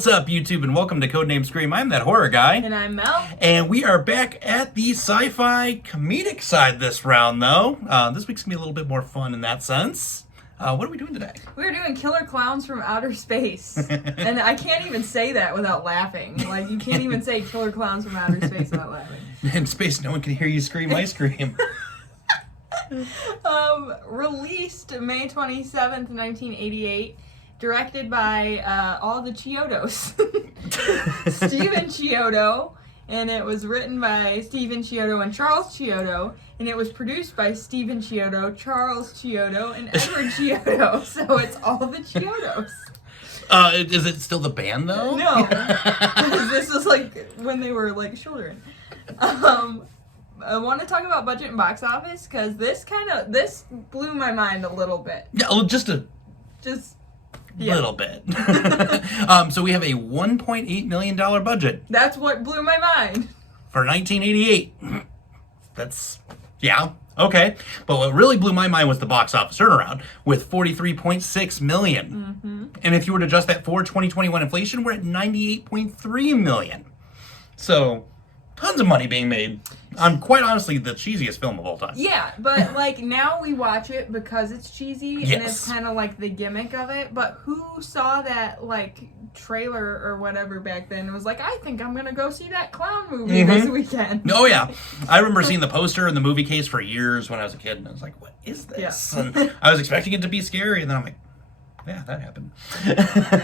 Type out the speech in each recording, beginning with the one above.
What's up, YouTube, and welcome to Codename Scream. I'm that horror guy. And I'm Mel. And we are back at the sci-fi comedic side this round, though. This week's going to be a little bit more fun in that sense. What are we doing today? We're doing Killer Clowns from Outer Space. And I can't even say that without laughing. Like, you can't even say Killer Clowns from Outer Space without laughing. In space, no one can hear you scream, I scream. Released May 27th, 1988. Directed by all the Chiodos. Steven Chiodo. And it was written by Steven Chiodo and Charles Chiodo. And it was produced by Steven Chiodo, Charles Chiodo, and Edward Chiodo. So it's all the Chiodos. Is it still the band, though? No. This was like when they were like children. I want to talk about budget and box office because this blew my mind a little bit. Yeah, well, just little bit. So we have a $1.8 million budget. That's what blew my mind. For 1988. Yeah, okay. But what really blew my mind was the box office turnaround with $43.6 million. Mm-hmm. And if you were to adjust that for 2021 inflation, we're at $98.3 million. So, tons of money being made on, quite honestly, the cheesiest film of all time. Yeah, but like now we watch it because it's cheesy Yes. and it's kind of like the gimmick of it. But who saw that like trailer or whatever back then and was like, I think I'm gonna go see that clown movie this weekend? Oh yeah, I remember seeing the poster in the movie case for years when I was a kid, and I was like, "What is this?" Yeah. And I was expecting it to be scary, and then I'm like, "Yeah, that happened."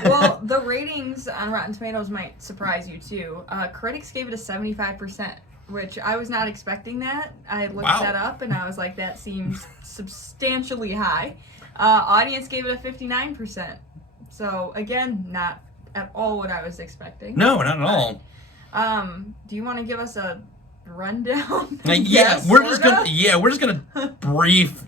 Well, the ratings on Rotten Tomatoes might surprise you too. Critics gave it a 75%. Which I was not expecting that. I looked that up and I was like, that seems substantially high. Audience gave it a 59%. So again, not at all what I was expecting. No, not at all. Do you want to give us a rundown? We're just gonna brief.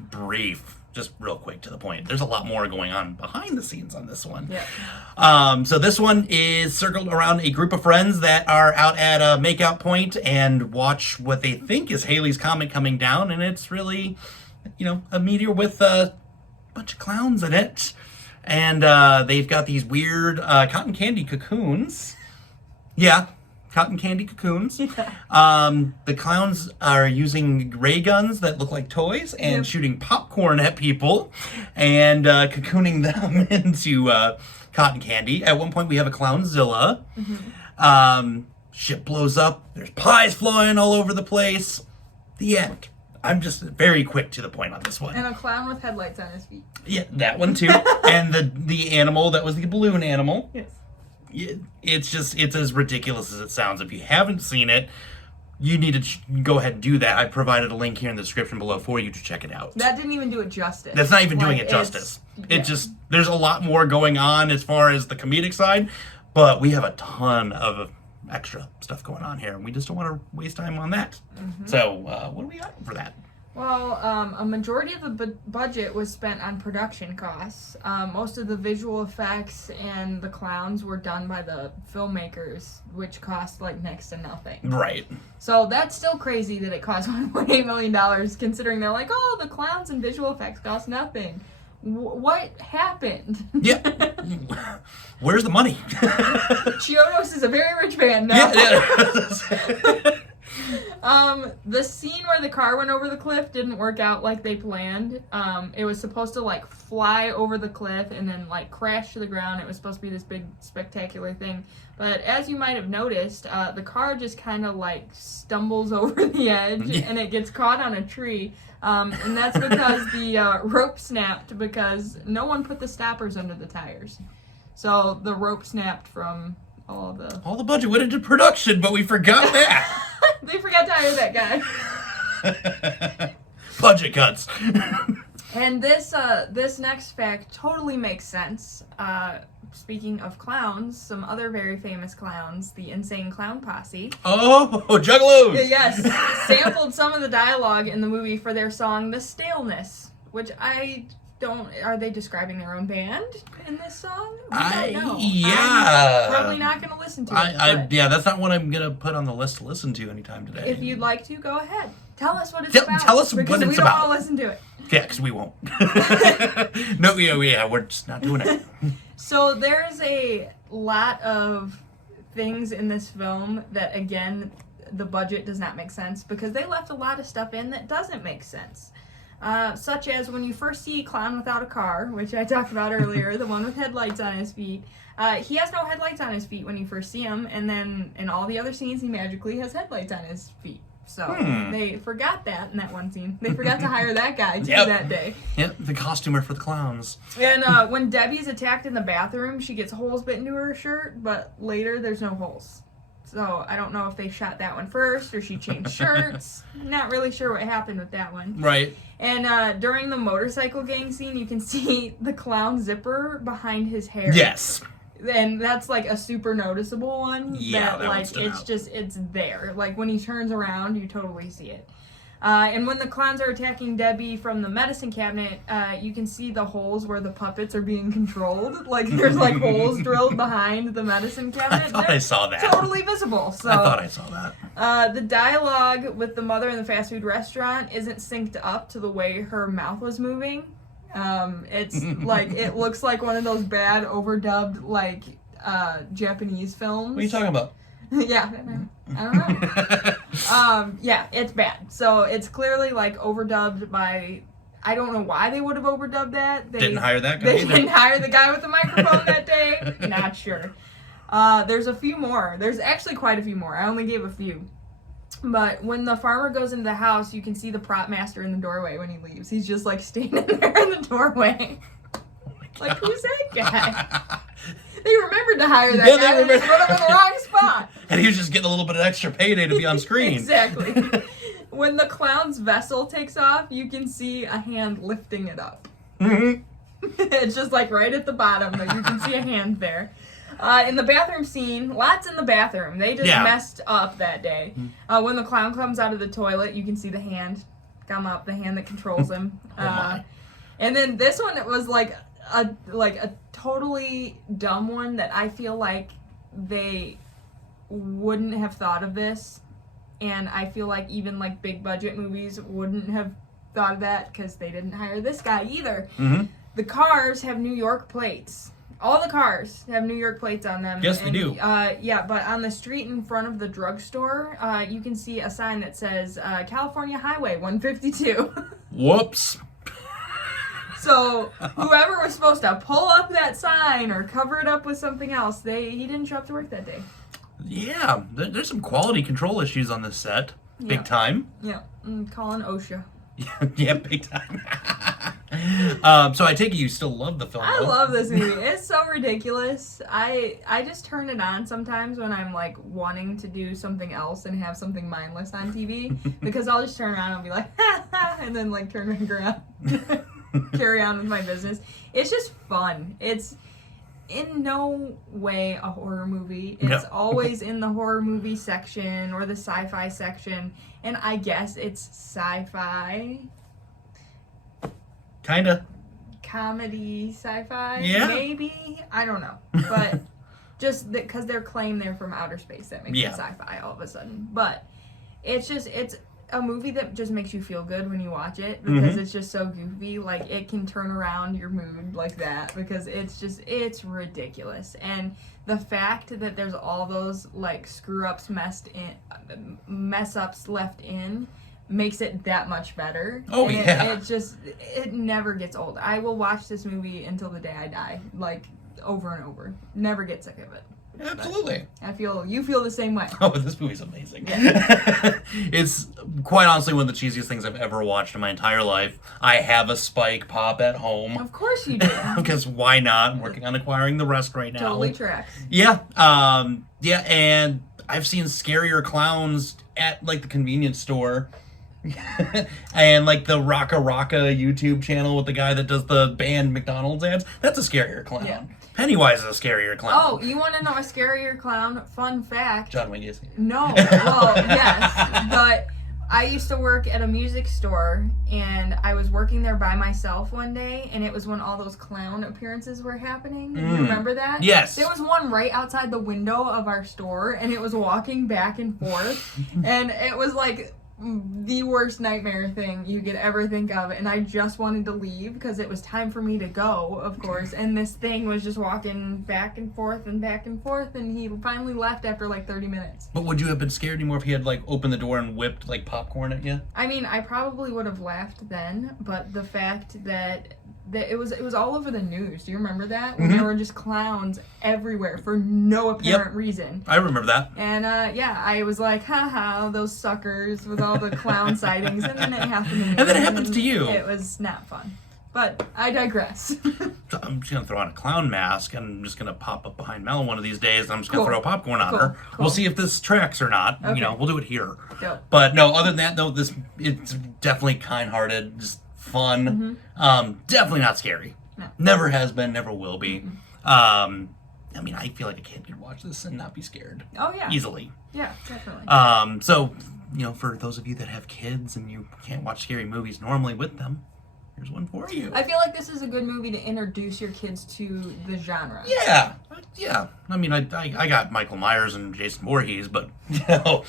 Just real quick to the point. There's a lot more going on behind the scenes on this one. Yeah. So this one is circled around a group of friends that are out at a makeout point and watch what they think is Halley's Comet coming down, and it's really, a meteor with a bunch of clowns in it. And they've got these weird cotton candy cocoons. Yeah. Cotton candy cocoons. The clowns are using ray guns that look like toys and shooting popcorn at people and cocooning them into cotton candy. At one point, we have a Clownzilla. Mm-hmm. Ship blows up. There's pies flying all over the place. The end. I'm just very quick to the point on this one. And a clown with headlights on his feet. Yeah, that one too. And the animal that was the balloon animal. Yes. It's as ridiculous as it sounds. If you haven't seen it, you need to go ahead and do that. I provided a link here in the description below for you to check it out. That didn't even do it justice. That's not even doing it justice. There's a lot more going on as far as the comedic side, but we have a ton of extra stuff going on here, and we just don't want to waste time on that. Mm-hmm. So, what do we got for that? Well, a majority of the budget was spent on production costs. Most of the visual effects and the clowns were done by the filmmakers, which cost like next to nothing. Right. So that's still crazy that it cost $1.8 million, considering they're like, oh, the clowns and visual effects cost nothing. What happened? Yeah. Where's the money? Chiodos is a very rich man now. Yeah. The scene where the car went over the cliff didn't work out like they planned. It was supposed to like fly over the cliff and then like crash to the ground. It was supposed to be this big spectacular thing. But as you might have noticed, the car just kind of like stumbles over the edge and it gets caught on a tree. And that's because the rope snapped because no one put the stoppers under the tires. So the rope snapped from all the budget went into production, but we forgot that. They forgot to hire that guy. Budget cuts. And this next fact totally makes sense. Speaking of clowns, some other very famous clowns, the Insane Clown Posse. Oh, Juggalos! Yes, sampled some of the dialogue in the movie for their song "The Staleness," which are they describing their own band in this song? I don't know. Yeah. I'm probably not going to listen to it. That's not what I'm going to put on the list to listen to anytime today. If you'd like to, go ahead. Tell us what it's about. Tell us what it's about. Because we don't want to listen to it. Yeah, because we won't. No, we're just not doing it. So there's a lot of things in this film that, again, the budget does not make sense because they left a lot of stuff in that doesn't make sense. Such as when you first see Clown Without a Car, which I talked about earlier, the one with headlights on his feet. He has no headlights on his feet when you first see him, and then in all the other scenes, he magically has headlights on his feet. So they forgot that in that one scene. They forgot to hire that guy too that day. Yep, the costumer for the clowns. And when Debbie's attacked in the bathroom, she gets holes bit into her shirt, but later there's no holes. So I don't know if they shot that one first or she changed shirts. Not really sure what happened with that one. Right. And during the motorcycle gang scene, you can see the clown zipper behind his hair. Yes. And that's like a super noticeable one. Yeah, that like one stood it's out. just it's there. Like when he turns around, you totally see it. And when the clowns are attacking Debbie from the medicine cabinet, you can see the holes where the puppets are being controlled. Like there's like holes drilled behind the medicine cabinet. I thought I saw that. Totally visible. So I thought I saw that. the dialogue with the mother in the fast food restaurant isn't synced up to the way her mouth was moving. It's like it looks like one of those bad overdubbed like Japanese films. What are you talking about? Yeah, I don't know. Yeah, it's bad. So it's clearly like overdubbed by. I don't know why they would have overdubbed that. They Didn't hire that guy They either. didn't hire the guy with the microphone that day. Not sure. There's a few more. There's actually quite a few more. I only gave a few. But when the farmer goes into the house, you can see the prop master in the doorway when he leaves. He's just like standing there in the doorway. Like, who's that guy? They remembered to hire that guy. they They just put him in the wrong spot. And he was just getting a little bit of extra payday to be on screen. Exactly. When the clown's vessel takes off, you can see a hand lifting it up. It's just like right at the bottom, but you can see a hand there. In the bathroom scene, lots in the bathroom. They just messed up that day. When the clown comes out of the toilet, you can see the hand come up, the hand that controls him. And then this one, it was like a totally dumb one that I feel like they wouldn't have thought of this. And I feel like even like big budget movies wouldn't have thought of that because they didn't hire this guy either. The cars have New York plates. All the cars have New York plates on them. Yes, they do. Yeah, but on the street in front of the drugstore, you can see a sign that says California Highway 152. Whoops. So whoever was supposed to pull up that sign or cover it up with something else, he didn't show up to work that day. Yeah, there's some quality control issues on this set. Big time. Yeah, calling OSHA. Yeah, big time. So I take it you still love the film, I though. love this movie. It's so ridiculous. I just turn it on sometimes when I'm like wanting to do something else and have something mindless on TV because I'll just turn around and be like, ha ha, and then like turn back around, carry on with my business. It's just fun. It's in no way a horror movie. It's always in the horror movie section or the sci-fi section, and I guess it's sci-fi. Kinda. Comedy, sci-fi, maybe? I don't know, but just because they're claimed they're from outer space, that makes it sci-fi all of a sudden. But it's a movie that just makes you feel good when you watch it because it's just so goofy. Like it can turn around your mood like that because it's ridiculous. And the fact that there's all those like screw-ups mess ups left in makes it that much better. Oh, and it never gets old. I will watch this movie until the day I die, like over and over. Never get sick of it. Absolutely. But you feel the same way. Oh, this movie's amazing. Yeah. It's quite honestly one of the cheesiest things I've ever watched in my entire life. I have a Spike Pop at home. Of course you do. Because why not? I'm working on acquiring the rest right now. Totally tracks. Yeah. Yeah, and I've seen scarier clowns at like the convenience store. And like the Rocka YouTube channel with the guy that does the banned McDonald's ads. That's a scarier clown. Yeah. Pennywise is a scarier clown. Oh, you want to know a scarier clown? Fun fact. John Wayne Gacy. No. Well, yes. But I used to work at a music store, and I was working there by myself one day, and it was when all those clown appearances were happening. You remember that? Yes. There was one right outside the window of our store, and it was walking back and forth, and it was like the worst nightmare thing you could ever think of, and I just wanted to leave because it was time for me to go, of course, and this thing was just walking back and forth, and he finally left after like 30 minutes. But would you have been scared anymore if he had like opened the door and whipped like popcorn at you? I mean, I probably would have laughed then, but the fact that it was all over the news. Do you remember that? When there were just clowns everywhere for no apparent reason. I remember that. And yeah, I was like, haha, those suckers with all the clown sightings, and then it happened to me. And then it happens to you. It was not fun. But I digress. So I'm just gonna throw on a clown mask and I'm just gonna pop up behind Mel one of these days and I'm just gonna Cool. throw popcorn on Cool. her. Cool. We'll see if this tracks or not. Okay. You know, we'll do it here. Dope. But no, other than that though, it's definitely kind-hearted, just fun. Definitely not scary. No. Never has been, never will be. I mean, I feel like a kid could watch this and not be scared. Oh, yeah. Easily. Yeah, definitely. So, you know, for those of you that have kids and you can't watch scary movies normally with them, here's one for you. I feel like this is a good movie to introduce your kids to the genre. Yeah. I mean, I got Michael Myers and Jason Voorhees, but, you know,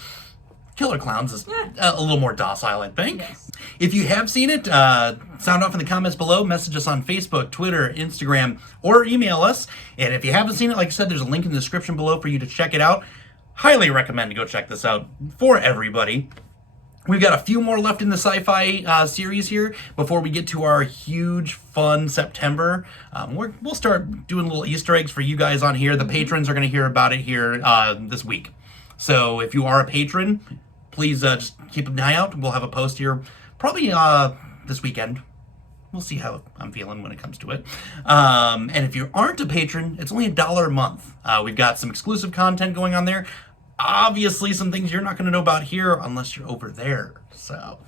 Killer Klowns is a little more docile, I think. Yes. If you have seen it, sound off in the comments below, message us on Facebook, Twitter, Instagram, or email us. And if you haven't seen it, like I said, there's a link in the description below for you to check it out. Highly recommend to go check this out for everybody. We've got a few more left in the sci-fi series here before we get to our huge, fun September. We'll start doing little Easter eggs for you guys on here. The patrons are going to hear about it here this week. So if you are a patron, please just keep an eye out. We'll have a post here probably this weekend. We'll see how I'm feeling when it comes to it. And if you aren't a patron, it's only $1 a month. We've got some exclusive content going on there. Obviously, some things you're not going to know about here unless you're over there. So,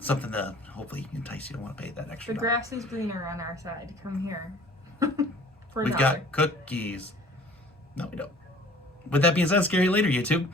something to hopefully entice you to want to pay that extra. The grass is greener on our side. Come here. For We've $1. got cookies. No, we don't. With that being said, scary later, YouTube.